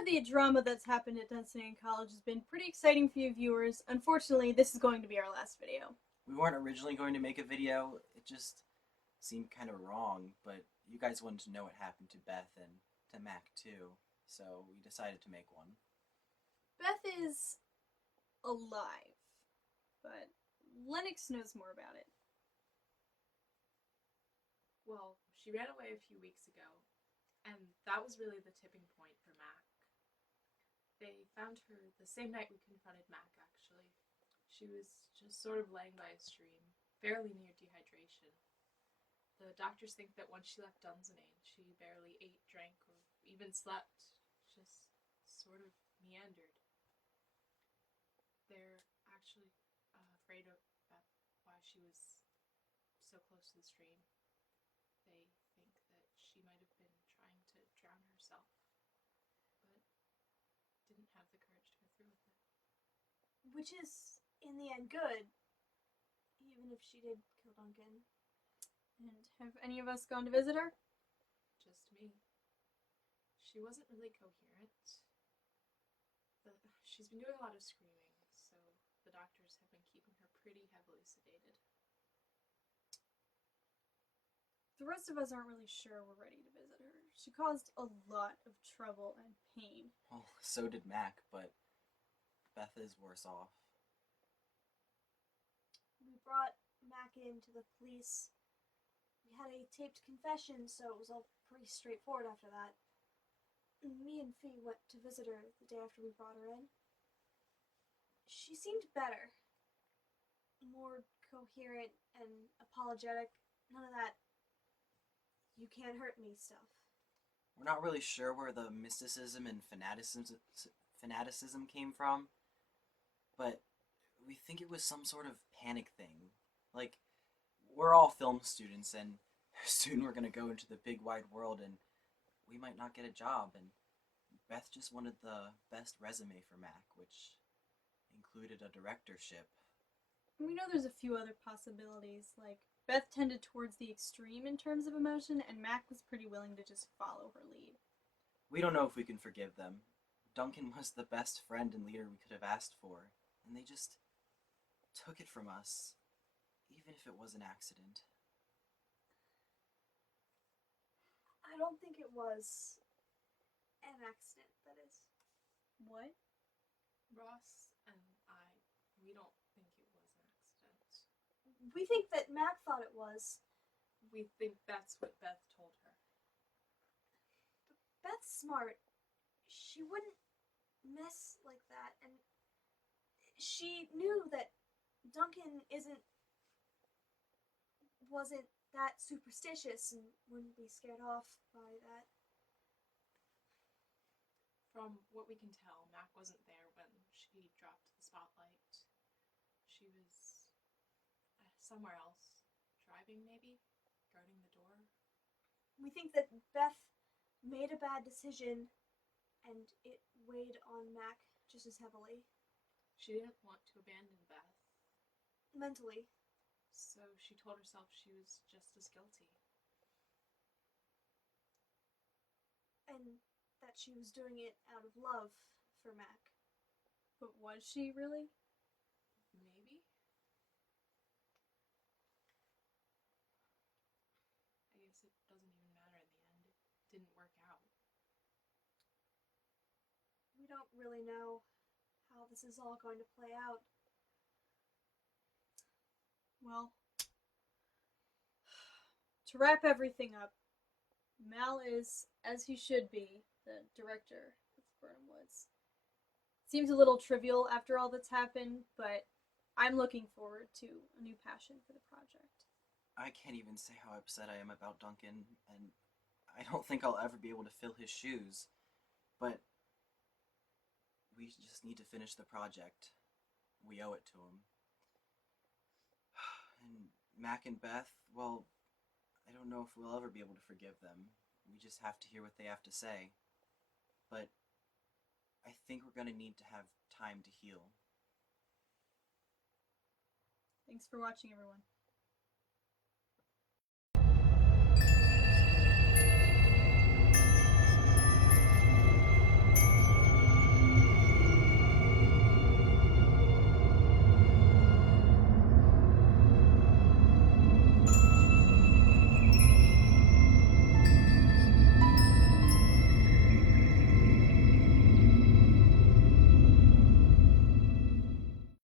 of the drama that's happened at Dunstan College has been pretty exciting for you viewers. Unfortunately, this is going to be our last video. We weren't originally going to make a video, it just seemed kind of wrong, but you guys wanted to know what happened to Beth and to Mac too, so we decided to make one. Beth is alive, but Lennox knows more about it. Well, she ran away a few weeks ago, and that was really the tipping point for Mac. They found her the same night we confronted Mac, actually. She was just sort of laying by a stream, fairly near dehydration. The doctors think that once she left Dunsinane, she barely ate, drank, or even slept. Just sort of meandered. They're actually afraid of why she was so close to the stream. They think that she might have been trying to drown herself, but didn't have the courage to go through with it. Which is, in the end, good, even if she did kill Duncan. And have any of us gone to visit her? Just me. She wasn't really coherent. She's been doing a lot of screaming, so the doctors have been keeping her pretty heavily sedated. The rest of us aren't really sure we're ready to visit her. She caused a lot of trouble and pain. Well, so did Mac, but Beth is worse off. We brought Mac in to the police. We had a taped confession, so it was all pretty straightforward after that. Me and Fee went to visit her the day after we brought her in. She seemed better. More coherent and apologetic. None of that "you can't hurt me" stuff. We're not really sure where the mysticism and fanaticism came from, but we think it was some sort of panic thing. Like, we're all film students, and soon we're gonna go into the big wide world, and we might not get a job, and Beth just wanted the best resume for Mac, which included a directorship. We know there's a few other possibilities, like Beth tended towards the extreme in terms of emotion, and Mac was pretty willing to just follow her lead. We don't know if we can forgive them. Duncan was the best friend and leader we could have asked for, and they just took it from us, even if it was an accident. I don't think it was an accident, that is. What? Ross and I, we don't think it was an accident. We think that Mac thought it was. We think that's what Beth told her. Beth's smart. She wouldn't mess like that, and she knew that Duncan wasn't that superstitious and wouldn't be scared off by that. From what we can tell, Mac wasn't there when she dropped the spotlight. She was somewhere else. Driving, maybe? Guarding the door? We think that Beth made a bad decision, and it weighed on Mac just as heavily. She didn't want to abandon Beth, Mentally. so she told herself she was just as guilty. And that she was doing it out of love for Mac. But was she really? Maybe? I guess it doesn't even matter in the end. It didn't work out. We don't really know how this is all going to play out. Well, to wrap everything up, Mal is, as he should be, the director of Burnham Woods. Seems a little trivial after all that's happened, but I'm looking forward to a new passion for the project. I can't even say how upset I am about Duncan, and I don't think I'll ever be able to fill his shoes, but we just need to finish the project. We owe it to him. And Mac and Beth, well, I don't know if we'll ever be able to forgive them. We just have to hear what they have to say. But I think we're going to need to have time to heal. Thanks for watching, everyone.